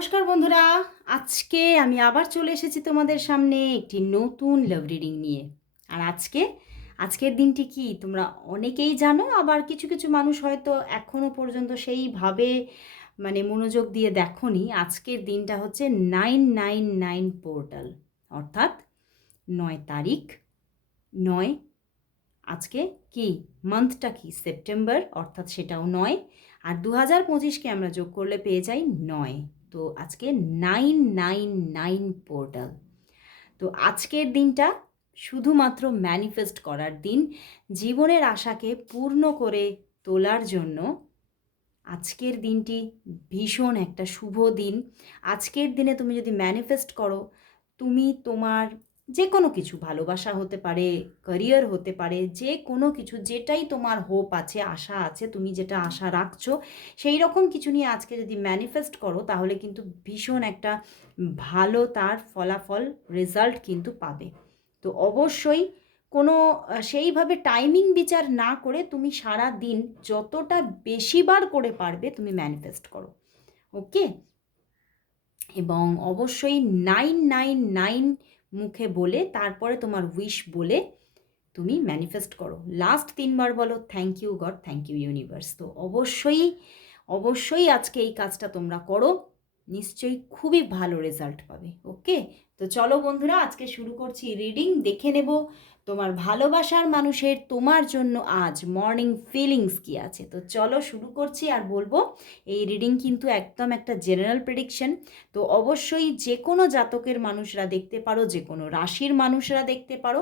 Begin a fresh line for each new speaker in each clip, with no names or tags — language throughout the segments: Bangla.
নমস্কার বন্ধুরা, আজকে আমি আবার চলে এসেছি তোমাদের সামনে একটি নতুন লাভ রিডিং নিয়ে। আর আজকে, আজকের দিনটি কি তোমরা অনেকেই জানো, আবার কিছু কিছু মানুষ হয়তো এখনও পর্যন্ত সেইভাবে মানে মনোযোগ দিয়ে দেখনি। আজকের দিনটা হচ্ছে নাইন নাইন নাইন পোর্টাল অর্থাৎ নয় তারিখ, নয়, আজকে কি? মান্থটা কি? সেপ্টেম্বর অর্থাৎ সেটাও নয়। আর দু হাজার পঁচিশকে আমরা যোগ করলে পেয়ে যাই নয়। তো আজকে নাইন নাইন নাইন পোর্টাল তো আজকের দিনটা শুধুমাত্র ম্যানিফেস্ট করার দিন, জীবনের আশাকে পূর্ণ করে তোলার জন্য আজকের দিনটি ভীষণ একটা শুভ দিন। আজকের দিনে তুমি যদি ম্যানিফেস্ট করো, তুমি তোমার যে কোনো কিছু, ভালোবাসা হতে পারে ক্যারিয়ার হতে পারে, যে কোনো কিছু, যেটাই তোমার হোপ আছে, আশা আছে, তুমি যেটা আশা রাখছো, সেই রকম কিছু নিয়ে আজকে যদি ম্যানিফেস্ট করো, তাহলে কিন্তু ভীষণ একটা ভালো তার ফলাফল রেজাল্ট কিন্তু পাবে। তো অবশ্যই কোনো, সেইভাবে টাইমিং বিচার না করে তুমি সারা দিন যতটা বেশিবার করে পারবে, তুমি ম্যানিফেস্ট করো। ওকে এবং অবশ্যই নাইন নাইন নাইন মুখে বলে, তারপরে তোমার উইশ বলে তুমি ম্যানিফেস্ট করো। লাস্ট তিনবার বলো thank you God thank you universe তো অবশ্যই অবশ্যই আজকে এই কাজটা তোমরা করো, নিশ্চয়ই খুবই ভালো রেজাল্ট পাবে। ওকে তো চলো বন্ধুরা, আজকে শুরু করছি রিডিং দেখে নেব তোমার ভালোবাসার মানুষের তোমার জন্য আজ মর্নিং ফিলিংস কি আছে? তো চলো শুরু করছি আর বলব, এই রিডিং কিন্তু একদম একটা জেনারেল প্রেডিকশন তো অবশ্যই যে কোনো জাতকের মানুষরা দেখতে পারো যে কোনো রাশির মানুষরা দেখতে পারো,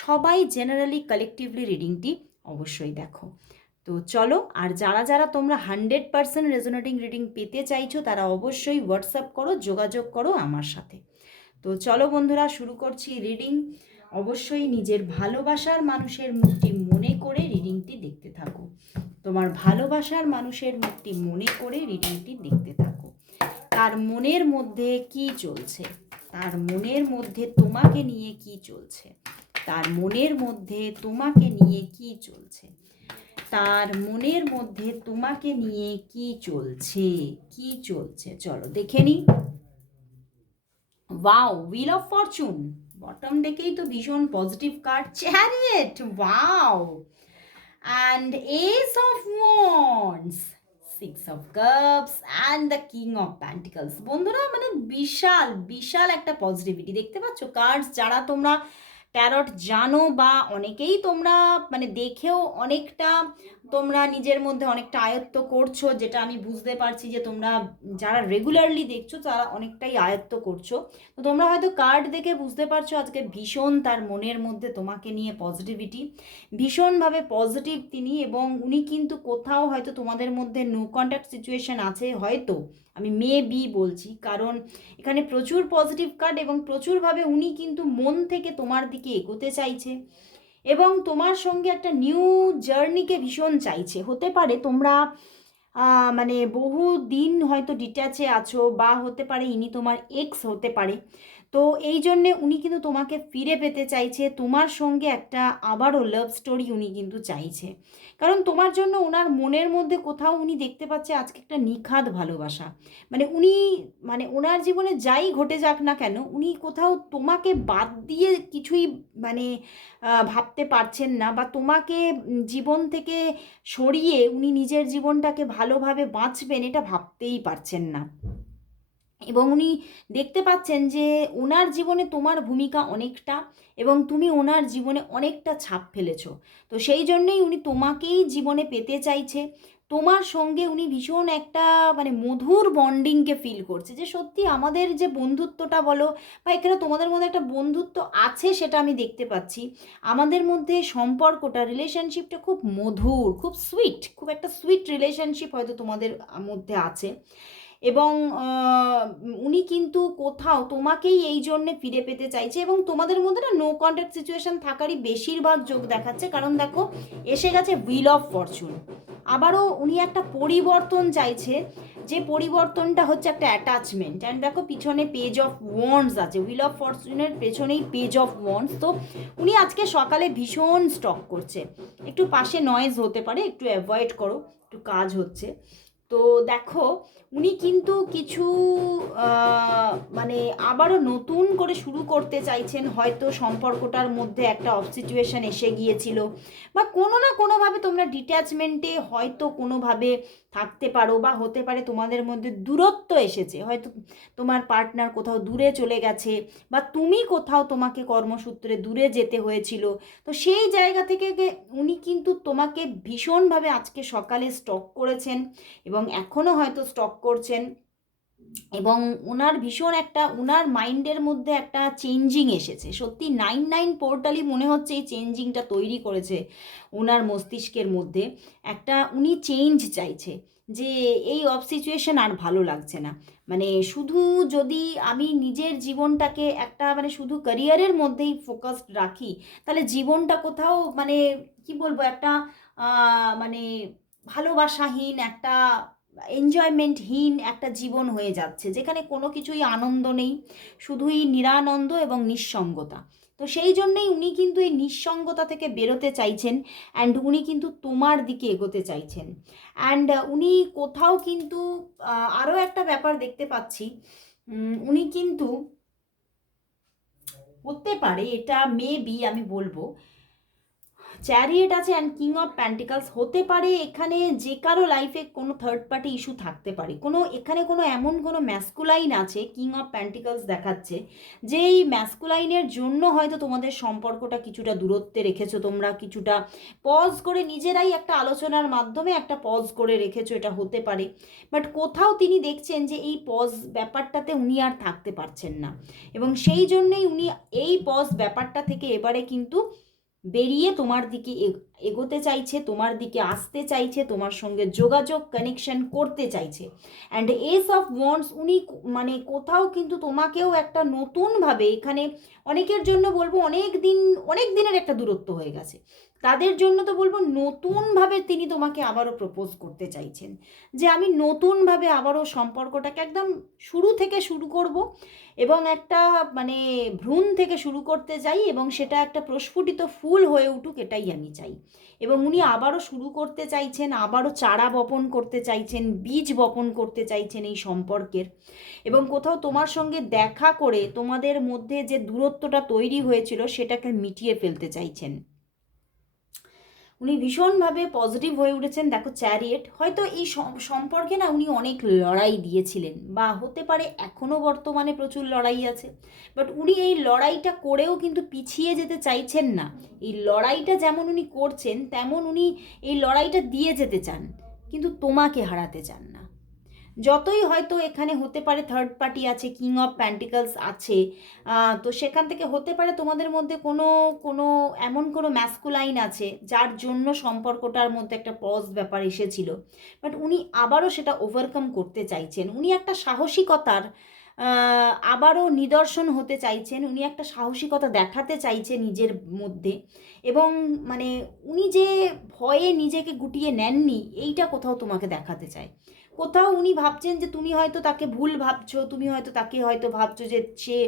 সবাই জেনারেলি কালেকটিভলি রিডিংটি অবশ্যই দেখো। তো চলো, আর যারা যারা তোমরা হান্ড্রেড পার্সেন্ট রেজোনেটিং রিডিং পেতে চাইছো, তারা অবশ্যই হোয়াটসঅ্যাপ করো, যোগাযোগ করো আমার সাথে। তো চলো বন্ধুরা, শুরু করছি রিডিং অবশ্যই নিজের ভালোবাসার মানুষের মুখটি মনে করে রিডিংটি দেখতে থাকো। তোমার ভালোবাসার মানুষের মুখটি মনে করে রিডিংটি দেখতে থাকো। তার মনের মধ্যে কি চলছে? তার মনের মধ্যে তোমাকে নিয়ে কি চলছে? তার মনের মধ্যে তোমাকে নিয়ে কি চলছে? তার মনের মধ্যে তোমাকে নিয়ে কি চলছে? কি চলছে? চলো দেখে নি wow wheel of fortune bottom ডেকেই তো ভীষণ positive card chariot wow and ace of wands six of cups and the king of pentacles বন্ধুরা মানে বিশাল বিশাল একটা পজিটিভিটি দেখতে পাচ্ছ? কার্ডস যারা তোমরা ট্যারট জানো বা অনেকেই তোমরা মানে দেখেও অনেকটা তোমরা নিজের মধ্যে অনেকটা আয়ত্ত করছ, যেটা আমি বুঝতে পারছি যে তোমরা যারা রেগুলারলি দেখছ তারা অনেকটাই আয়ত্ত করছ। তো তোমরা হয়তো কার্ড দেখে বুঝতে পারছ আজকে ভীষণ তার মনের মধ্যে তোমাকে নিয়ে পজিটিভিটি ভীষণভাবে পজিটিভ তিনি এবং উনি কিন্তু কোথাও হয়তো তোমাদের মধ্যে নো কন্ট্যাক্ট সিচুয়েশন আছে হয়তো। আমি মে বি বলছি, কারণ এখানে প্রচুর পজিটিভ কার্ড এবং প্রচুরভাবে উনি কিন্তু মন থেকে তোমার দিকে এগোতে চাইছে এবং তোমার সঙ্গে একটা নিউ জার্নিকে ভীষণ চাইছে। হতে পারে তোমরা মানে বহু দিন হয়তো ডিট্যাচে আছো বা হতে পারে ইনি তোমার এক্স হতে পারে। তো এই জন্যে উনি কিন্তু তোমাকে ফিরে পেতে চাইছে। তোমার সঙ্গে একটা আবারও লাভ স্টোরি উনি কিন্তু চাইছে। কারণ তোমার জন্য ওনার মনের মধ্যে কোথাও উনি দেখতে পাচ্ছে আজকে একটা নিখাদ ভালোবাসা। মানে উনি মানে ওনার জীবনে যাই ঘটে যাক না কেন, উনি কোথাও তোমাকে বাদ দিয়ে কিছুই মানে ভাবতে পারছেন না বা তোমাকে জীবন থেকে সরিয়ে উনি নিজের জীবনটাকে ভালোভাবে বাঁচবেন এটা ভাবতেই পারছেন না। এবং উনি দেখতে পাচ্ছেন যে ওনার জীবনে তোমার ভূমিকা অনেকটা এবং তুমি ওনার জীবনে অনেকটা ছাপ ফেলেছো। তো সেই জন্যেই উনি তোমাকেই জীবনে পেতে চাইছে। তোমার সঙ্গে উনি ভীষণ একটা মানে মধুর বন্ডিংকে ফিল করছে যে সত্যি আমাদের যে বন্ধুত্বটা বলো বা এখানে তোমাদের মধ্যে একটা বন্ধুত্ব আছে সেটা আমি দেখতে পাচ্ছি। আমাদের মধ্যে সম্পর্কটা রিলেশনশিপটা খুব মধুর, খুব সুইট খুব একটা সুইট রিলেশনশিপ হয়তো তোমাদের মধ্যে আছে। এবং উনি কিন্তু কোথাও তোমাকেই এই জন্যে ফিরে পেতে চাইছে এবং তোমাদের মধ্যে না নো কন্ট্যাক্ট সিচুয়েশন থাকারই বেশিরভাগ যোগ দেখাচ্ছে। কারণ দেখো, এসে গেছে হুইল অফ ফরচুন আবারও উনি একটা পরিবর্তন চাইছে, যে পরিবর্তনটা হচ্ছে একটা অ্যাটাচমেন্ট অ্যান্ড দেখো, পিছনে পেজ অফ ওয়ান্স আছে। হুইল অফ ফরচুনের পেছনেই পেজ অফ ওয়ান্স তো উনি আজকে সকালে ভীষণ স্টক করছে। একটু পাশে নয়েজ হতে পারে, একটু অ্যাভয়েড করো, একটু কাজ হচ্ছে। তো দেখো, উনি কিন্তু কিছু মানে আবারও নতুন করে শুরু করতে চাইছেন, হয়তো সম্পর্কটার মধ্যে একটা অফ সিচুয়েশান এসে গিয়েছিল। বা কোনো না কোনোভাবে তোমরা ডিট্যাচমেন্টে হয়তো কোনোভাবে থাকতে পারো বা হতে পারে তোমাদের মধ্যে দূরত্ব এসেছে। হয়তো তোমার পার্টনার কোথাও দূরে চলে গেছে বা তুমি কোথাও তোমাকে কর্মসূত্রে দূরে যেতে হয়েছিল। তো সেই জায়গা থেকে উনি কিন্তু তোমাকে ভীষণভাবে আজকে সকালে স্টক করেছেন এবং এখনও হয়তো স্টক করছেন। এবং ওনার ভীষণ একটা ওনার মাইন্ডের মধ্যে একটা চেঞ্জিং এসেছে। সত্যি নাইন নাইন পোর্টালই মনে হচ্ছে এই চেঞ্জিংটা তৈরি করেছে ওনার মস্তিষ্কের মধ্যে। একটা উনি চেঞ্জ চাইছে যে এই অফ সিচুয়েশন আর ভালো লাগছে না। মানে শুধু যদি আমি নিজের জীবনটাকে একটা মানে শুধু ক্যারিয়ারের মধ্যেই ফোকাসড রাখি, তাহলে জীবনটা কোথাও মানে কি বলব, একটা মানে ভালোবাসাহীন, একটা এনজয়মেন্টহীন একটা জীবন হয়ে যাচ্ছে, যেখানে কোনো কিছুই আনন্দ নেই, শুধুই নিরানন্দ এবং নিঃসঙ্গতা। তো সেই জন্যেই উনি কিন্তু এই নিঃসঙ্গতা থেকে বেরোতে চাইছেন অ্যান্ড উনি কিন্তু তোমার দিকে এগোতে চাইছেন। অ্যান্ড উনি কোথাও কিন্তু আরও একটা ব্যাপার দেখতে পাচ্ছি উনি কিন্তু, হতে পারে এটা মেবি আমি বলব চ্যারিয়েট আছে অ্যান্ড কিং অফ প্যান্টিকালস হতে পারে। এখানে যে কারও লাইফে কোনো থার্ড পার্টি ইস্যু থাকতে পারে। কোনো, এখানে কোনো এমন কোনো ম্যাসকুলাইন আছে কিং অফ প্যান্টিকালস দেখাচ্ছে, যে এই ম্যাসকুলাইনের জন্য হয়তো তোমাদের সম্পর্কটা কিছুটা দূরত্বে রেখেছো। তোমরা কিছুটা পজ করে নিজেরাই একটা আলোচনার মাধ্যমে একটা পজ করে রেখেছো, এটা হতে পারে। বাট কোথাও তিনি দেখছেন যে এই পজ ব্যাপারটাতে উনি আর থাকতে পারছেন না। এবং সেই জন্যেই উনি এই পজ ব্যাপারটা থেকে এবারে কিন্তু বেরিয়ে তোমার দিকে এগ- এগোতে চাইছে, তোমার দিকে আসতে চাইছে, তোমার সঙ্গে যোগাযোগ কানেকশন করতে চাইছে। অ্যান্ড এস অফ ওয়ান্ডস উনি মানে কোথাও কিন্তু তোমাকেও একটা নতুনভাবে এখানে অনেকের জন্য বলব অনেক দিন, অনেক দিনের একটা দূরত্ব হয়ে গেছে। তাদের জন্য তো বলব নতুনভাবে তিনি তোমাকে আবারও প্রপোজ করতে চাইছেন। যে আমি নতুনভাবে আবারও সম্পর্কটাকে একদম শুরু থেকে শুরু করব এবং একটা মানে ভ্রূণ থেকে শুরু করতে চাই এবং সেটা একটা প্রস্ফুটিত ফুল হয়ে উঠুক এটাই আমি চাই। এবং উনি আবারও শুরু করতে চাইছেন, আবারও চারা বপন করতে চাইছেন, বীজ বপন করতে চাইছেন এই সম্পর্কের। এবং কোথাও তোমার সঙ্গে দেখা করে তোমাদের মধ্যে যে দূরত্বটা তৈরি হয়েছিল সেটাকে মিটিয়ে ফেলতে চাইছেন উনি ভীষণভাবে পজিটিভ হয়ে উঠেছেন দেখো চ্যারিয়েট হয়তো এই সম- সম্পর্কে না উনি অনেক লড়াই দিয়েছিলেন বা হতে পারে এখনও বর্তমানে প্রচুর লড়াই আছে বাট উনি এই লড়াইটা করেও কিন্তু পিছিয়ে যেতে চাইছেন না এই লড়াইটা যেমন উনি করছেন তেমন উনি এই লড়াইটা দিয়ে যেতে চান কিন্তু তোমাকে হারাতে চান না যতই হয়তো এখানে হতে পারে থার্ড পার্টি আছে কিং অফ প্যান্টিকলস আছে তো সেখান থেকে হতে পারে তোমাদের মধ্যে কোনো কোনো এমন কোনো ম্যাসকুলাইন আছে যার জন্য সম্পর্কটার মধ্যে একটা পজ ব্যাপার এসেছিল। বাট উনি আবারও সেটা ওভারকাম করতে চাইছেন। উনি একটা সাহসিকতার আবারও নিদর্শন হতে চাইছেন। উনি একটা সাহসিকতা দেখাতে চাইছে নিজের মধ্যে। এবং মানে উনি যে ভয়ে নিজেকে গুটিয়ে নেননি, এইটা কোথাও তোমাকে দেখাতে চায়। কোথাও উনি ভাবছেন যে তুমি হয়তো তাকে ভুল ভাবছ, তুমি হয়তো তাকে হয়তো ভাবছ যে সে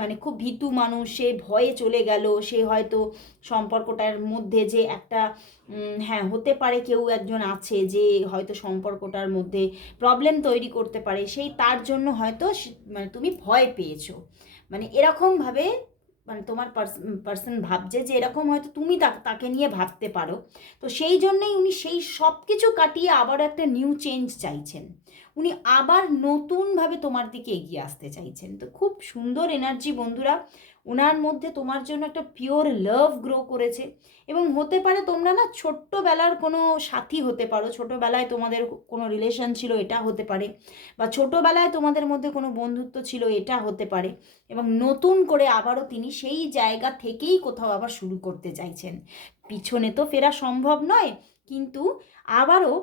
মানে খুব ভীতু মানুষ, সে ভয়ে চলে গেল, সে হয়তো সম্পর্কটার মধ্যে যে একটা হ্যাঁ হতে পারে কেউ একজন আছে যে হয়তো সম্পর্কটার মধ্যে প্রবলেম তৈরি করতে পারে, সেই তার জন্য হয়তো মানে তুমি ভয় পেয়েছ। মানে এরকমভাবে মানে তোমার পার্সন ভাবছে যে এরকম হয়তো তুমি তাকে নিয়ে ভাবতে পারো। তো সেই জন্যেই উনি সেই সব কিছু কাটিয়ে আবারও একটা নিউ চেঞ্জ চাইছেন। উনি আবার নতুনভাবে তোমার দিকে এগিয়ে আসতে চাইছেন। তো খুব সুন্দর এনার্জি বন্ধুরা ওনার মধ্যে তোমার জন্য একটা পিওর লাভ গ্রো করেছে। এবং হতে পারে তোমরা না ছোট্টবেলার কোনো সাথী হতে পারো, ছোটোবেলায় তোমাদের কোনো রিলেশন ছিল এটা হতে পারে, বা ছোটোবেলায় তোমাদের মধ্যে কোনো বন্ধুত্ব ছিল এটা হতে পারে, এবং নতুন করে আবারও তিনি সেই জায়গা থেকেই কোথাও আবার শুরু করতে চাইছেন। পিছনে তো ফেরা সম্ভব নয়, কিন্তু আবারও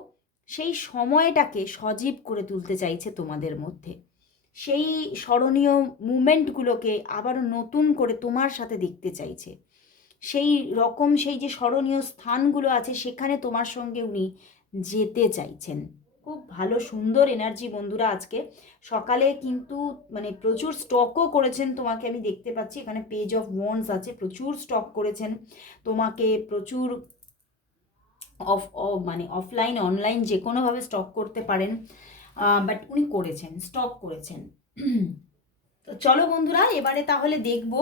সেই সময়টাকে সজীব করে তুলতে চাইছে তোমাদের মধ্যে। সেই স্মরণীয় মুমেন্টগুলোকে আবার নতুন করে তোমার সাথে দেখতে চাইছে। সেই রকম সেই যে স্মরণীয় স্থানগুলো আছে, সেখানে তোমার সঙ্গে উনি যেতে চাইছেন। খুব ভালো, সুন্দর এনার্জি বন্ধুরা আজকে। সকালে কিন্তু মানে প্রচুর স্টকও করেছেন তোমাকে আমি দেখতে পাচ্ছি। এখানে পেজ অফ ওয়ান্স আছে, প্রচুর স্টক করেছেন। তোমাকে প্রচুর অফ মানে অফলাইন অনলাইন যে কোনোভাবে স্টক করতে পারেন বাট উনি করেছেন স্টক করেছেন। তো চলো বন্ধুরা, এবারে তাহলে দেখব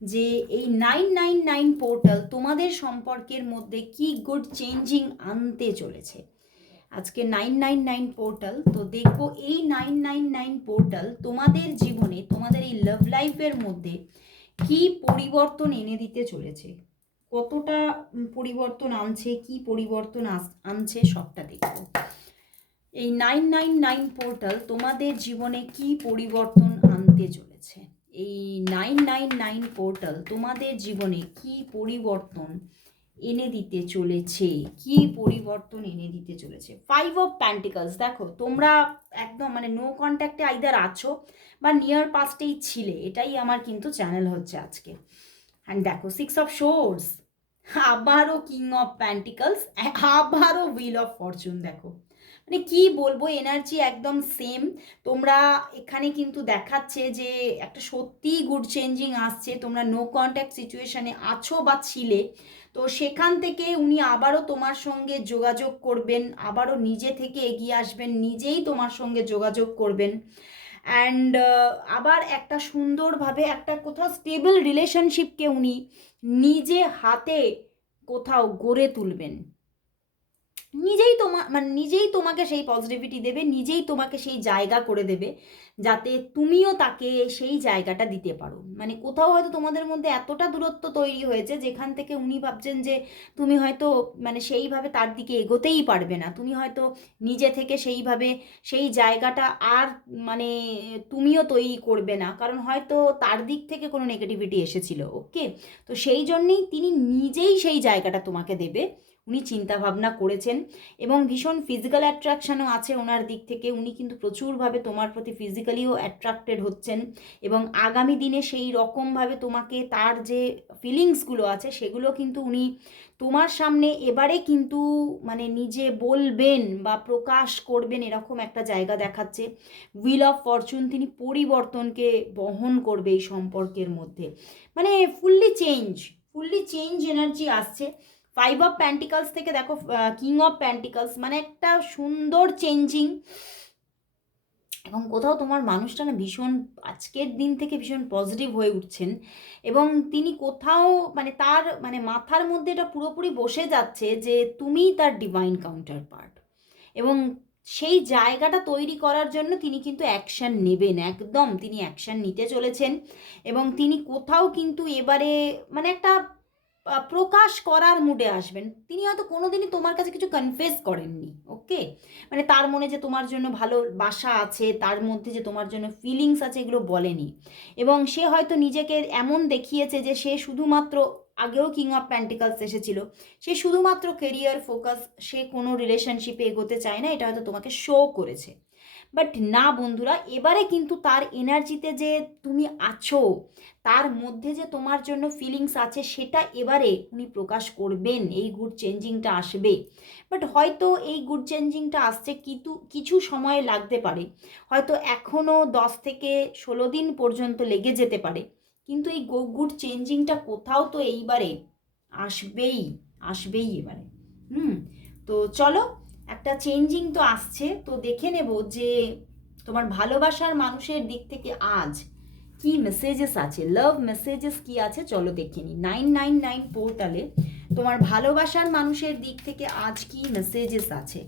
যে এই নাইন নাইন নাইন পোর্টাল তোমাদের সম্পর্কের মধ্যে কি গুড চেঞ্জিং আনতে চলেছে। আজকে নাইন নাইন নাইন পোর্টাল তো দেখব এই নাইন নাইন নাইন পোর্টাল তোমাদের জীবনে, তোমাদের এই লাভ লাইফের মধ্যে কি পরিবর্তন এনে দিতে চলেছে। কতটা পরিবর্তন আনছে, কি পরিবর্তন আনছে সবটা দেখব। এই নাইন নাইন নাইন পোর্টাল তোমাদের জীবনে কি পরিবর্তন আনতে চলেছে? এই নাইন নাইন নাইন পোর্টাল তোমাদের জীবনে কি পরিবর্তন এনে দিতে চলেছে? কি পরিবর্তন এনে দিতে চলেছে? ফাইভ অফ প্যান্টিকলস দেখো, তোমরা একদম মানে নো কন্ট্যাক্টে আইদার আছো বা নিয়ার পাস্টেই ছিলে, এটাই আমার কিন্তু চ্যানেল হচ্ছে আজকে। অ্যান্ড দেখো সিক্স অফ শোর্স আবারও কিং অফ প্যান্টিকলস আবারও হুইল অফ ফরচুন দেখো। মানে কি বলব এনার্জি একদম সেম তোমরা এখানে কিন্তু দেখাচ্ছে যে একটা সত্যিই গুড চেঞ্জিং আসছে। তোমরা নো কন্ট্যাক্ট সিচুয়েশানে আছো বা ছিলে। তো সেখান থেকে উনি আবারও তোমার সঙ্গে যোগাযোগ করবেন আবারও নিজে থেকে এগিয়ে আসবেন, নিজেই তোমার সঙ্গে যোগাযোগ করবেন। অ্যান্ড আবার একটা সুন্দরভাবে একটা কোথাও স্টেবল রিলেশনশিপকে উনি নিজে হাতে কোথাও গড়ে তুলবেন। নিজেই তোমা মানে নিজেই তোমাকে সেই পজিটিভিটি দেবে, নিজেই তোমাকে সেই জায়গা করে দেবে। যাতে তুমিও তাকে সেই জায়গাটা দিতে পারো। মানে কোথাও হয়তো তোমাদের মধ্যে এতটা দূরত্ব তৈরি হয়েছে, যেখান থেকে উনি ভাবছেন যে তুমি হয়তো মানে সেইভাবে তার দিকে এগোতেই পারবে না। তুমি হয়তো নিজে থেকে সেইভাবে সেই জায়গাটা আর মানে তুমিও তৈরি করবে না। কারণ হয়তো তার দিক থেকে কোনো নেগেটিভিটি এসেছিল ওকে তো সেই জন্যেই তিনি নিজেই সেই জায়গাটা তোমাকে দেবে। উনি চিন্তাভাবনা করেছেন এবং ভীষণ ফিজিক্যাল অ্যাট্রাকশানও আছে ওনার দিক থেকে। উনি কিন্তু প্রচুরভাবে তোমার প্রতি ফিজিক্যালিও অ্যাট্রাক্টেড হচ্ছেন এবং আগামী দিনে সেই রকমভাবে তোমাকে তার যে ফিলিংসগুলো আছে সেগুলো কিন্তু উনি তোমার সামনে এবারে কিন্তু মানে নিজে বলবেন বা প্রকাশ করবেন এরকম একটা জায়গা দেখাচ্ছে। উইল অফ ফরচুন তিনি পরিবর্তনকে বহন করবে এই সম্পর্কের মধ্যে। মানে fully change fully change energy আসছে। ফাইভ অফ প্যান্টিকালস থেকে দেখো কিং অফ প্যান্টিকালস মানে একটা সুন্দর চেঞ্জিং এবং কোথাও তোমার মানুষটা না ভীষণ, আজকের দিন থেকে ভীষণ পজিটিভ হয়ে উঠছেন। এবং তিনি কোথাও মানে তার মানে মাথার মধ্যে এটা পুরোপুরি বসে যাচ্ছে যে তুমি তার ডিভাইন কাউন্টার পার্ট এবং সেই জায়গাটা তৈরি করার জন্য তিনি কিন্তু অ্যাকশান নেবেন, একদম। তিনি অ্যাকশান নিতে চলেছেন। এবং তিনি কোথাও কিন্তু এবারে মানে একটা প্রকাশ করার মুডে আসবেন। তিনি হয়তো কোনোদিনই তোমার কাছে কিছু কনফেস করেননি ওকে মানে তার মনে যে তোমার জন্য ভালো বাসা আছে, তার মধ্যে যে তোমার জন্য ফিলিংস আছে, এগুলো বলেনি। এবং সে হয়তো নিজেকে এমন দেখিয়েছে যে সে শুধুমাত্র আগেও কিং অফ প্যান্টিকালস এসেছিল। সে শুধুমাত্র কেরিয়ার ফোকাস সে কোনো রিলেশনশিপে এগোতে চায় না, এটা হয়তো তোমাকে শো করেছে। বাট না বন্ধুরা, এবারে কিন্তু তার এনার্জিতে যে তুমি আছো, তার মধ্যে যে তোমার জন্য ফিলিংস আছে, সেটা এবারে উনি প্রকাশ করবেন। এই গুড চেঞ্জিংটা আসবে। বাট হয়তো এই গুড চেঞ্জিংটা আসছে কিন্তু কিছু সময় লাগতে পারে। হয়তো এখনও দশ থেকে ষোলো দিন পর্যন্ত লেগে যেতে পারে। কিন্তু এই গো গুড চেঞ্জিংটা কোথাও তো এইবারে আসবেই আসবেই এবারে। হুম, তো চলো একটা চেঞ্জিং তো আসছে, তো দেখে নেব যে তোমার ভালোবাসার মানুষের দিক থেকে আজ কি মেসেজেস আছে লাভ মেসেজেস কি আছে, চলো দেখে নিই নাইন নাইন নাইন পোর্টালে তোমার ভালোবাসার মানুষের দিক থেকে আজ কি মেসেজেস আছে?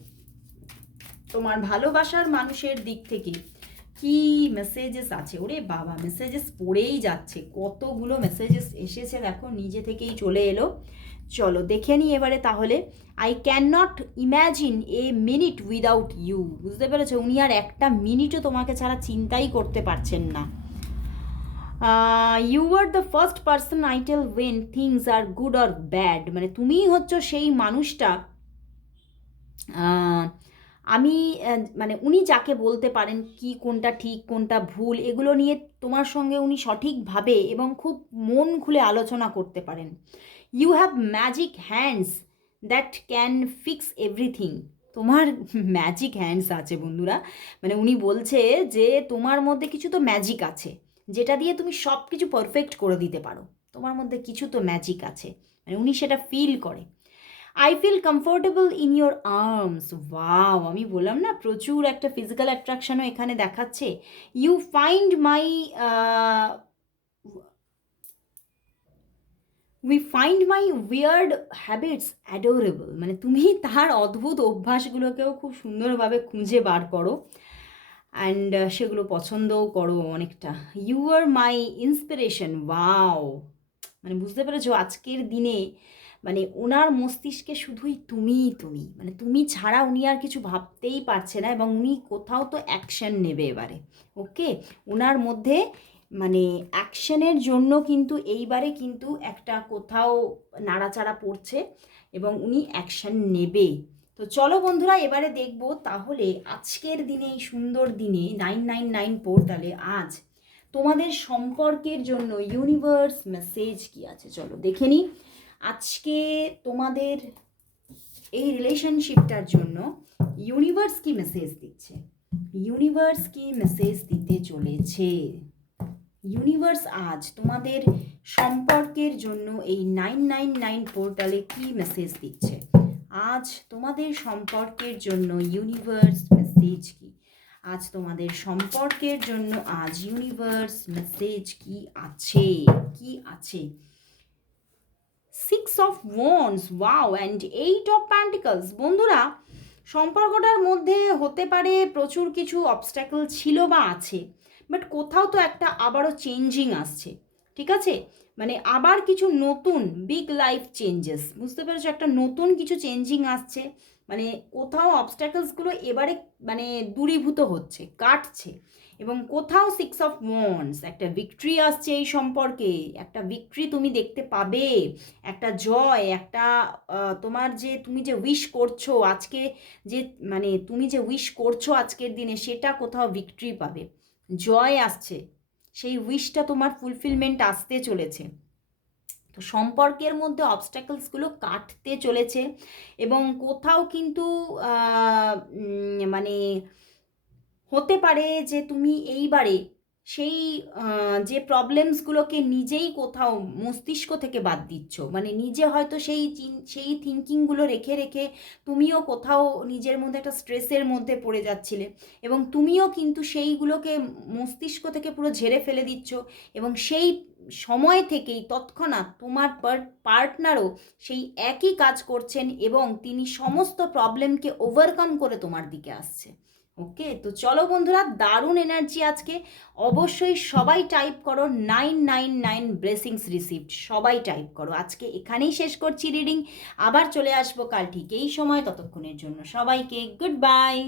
তোমার ভালোবাসার মানুষের দিক থেকে কি মেসেজেস আছে? ওরে বাবা মেসেজেস পড়েই যাচ্ছে। কতগুলো মেসেজেস এসেছে দেখো, নিজে থেকেই চলে এলো। চলো, দেখে নিই এবারে তাহলে। I can not imagine a minute without you বুঝতে পেরেছ? উনি আর একটা মিনিটও তোমাকে ছাড়া চিন্তাই করতে পারছেন না। You are the first person I tell when things are good or bad মানে তুমিই হচ্ছ সেই মানুষটা আমি মানে উনি যাকে বলতে পারেন কি কোনটা ঠিক, কোনটা ভুল, এগুলো নিয়ে তোমার সঙ্গে উনি সঠিকভাবে এবং খুব মন খুলে আলোচনা করতে পারেন। You have magic hands that can fix everything তোমার ম্যাজিক হ্যান্ডস আছে বন্ধুরা। মানে উনি বলছে যে তোমার মধ্যে কিছু তো ম্যাজিক আছে, যেটা দিয়ে তুমি সব কিছু পারফেক্ট করে দিতে পারো। তোমার মধ্যে কিছু তো ম্যাজিক আছে। মানে উনি সেটা ফিল করে। I feel comfortable in your arms wow আমি বললাম না, প্রচুর একটা ফিজিক্যাল অ্যাট্রাকশনও এখানে দেখাচ্ছে। You find my we find my weird habits adorable মানে তুমি তার অদ্ভুত অভ্যাসগুলোকেও খুব সুন্দরভাবে খুঁজে বার করো। অ্যান্ড সেগুলো পছন্দও করো অনেকটা। You are my inspiration wow মানে বুঝতে পেরেছ, আজকের দিনে মানে ওনার মস্তিষ্কে শুধুই তুমিই তুমি। মানে তুমি ছাড়া উনি আর কিছু ভাবতেই পারছে না এবং উনি কোথাও তো অ্যাকশন নেবে এবারে। ওকে? ওনার মধ্যে মানে অ্যাকশনের জন্য কিন্তু এইবারে কিন্তু একটা কোথাও নাড়াচাড়া পড়ছে এবং উনি অ্যাকশন নেবে তো চলো বন্ধুরা, এবারে দেখব তাহলে আজকের দিনে, এই সুন্দর দিনে নাইন নাইন নাইন পোর্টালে আজ তোমাদের সম্পর্কের জন্য ইউনিভার্স মেসেজ কি আছে? চলো দেখে নিই। আজকে তোমাদের এই রিলেশনশিপটার জন্য ইউনিভার্স কি মেসেজ দিচ্ছে? ইউনিভার্স কি মেসেজ দিতে চলেছে? ইউনিভার্স আজ তোমাদের সম্পর্কের জন্য এই নাইন নাইন নাইন পোর্টালে কি মেসেজ দিচ্ছে? আজ তোমাদের সম্পর্কের জন্য ইউনিভার্স মেসেজ কি? আজ তোমাদের সম্পর্কের জন্য আজ ইউনিভার্স মেসেজ কি আছে? কি আছে? Six of wands wow and eight of pentacles বন্ধুরা, সম্পর্কটার মধ্যে হতে পারে প্রচুর কিছু অবস্ট্যাকল ছিল বা আছে বাট কোথাও তো একটা আবারও চেঞ্জিং আসছে, ঠিক আছে? মানে আবার কিছু নতুন বিগ লাইফ চেঞ্জেস বুঝতে পেরেছ? একটা নতুন কিছু চেঞ্জিং আসছে মানে কোথাও অবস্ট্যাকলসগুলো এবারে মানে দূরীভূত হচ্ছে, কাটছে। এবং কোথাও সিক্স অফ ওয়ান্স একটা ভিক্টরি আসছে এই সম্পর্কে, একটা ভিক্টরি তুমি দেখতে পাবে, একটা জয়, একটা তোমার যে তুমি যে উইশ করছ আজকে যে মানে তুমি যে উইশ করছ আজকের দিনে সেটা কোথাও ভিক্টরি পাবে। জয় আসছে, সেই উইশটা তোমার ফুলফিলমেন্ট আসতে চলেছে। তো সম্পর্কের মধ্যে অবস্ট্যাকলসগুলো কাটতে চলেছে এবং কোথাও কিন্তু মানে হতে পারে যে তুমি এইবারে সেই যে প্রবলেমসগুলোকে নিজেই কোথাও মস্তিষ্ক থেকে বাদ দিচ্ছ। মানে নিজে হয়তো সেই সেই থিঙ্কিংগুলো রেখে রেখে তুমিও কোথাও নিজের মধ্যে একটা স্ট্রেসের মধ্যে পড়ে যাচ্ছিলে এবং তুমিও কিন্তু সেইগুলোকে মস্তিষ্ক থেকে পুরো ঝেড়ে ফেলে দিচ্ছ এবং সেই সময় থেকেই তৎক্ষণাৎ তোমার পার্টনারও সেই একই কাজ করছেন এবং তিনি সমস্ত প্রবলেমকে ওভারকাম করে তোমার দিকে আসছে। ওকে? তো চলো বন্ধুরা, দারুণ এনার্জি আজকে। অবশ্যই সবাই টাইপ করো nine nine nine blessings received সবাই টাইপ করো। আজকে এখানেই শেষ করছি রিডিং আবার চলে আসব কাল ঠিক এই সময়, ততক্ষণের জন্য সবাইকে গুড বাই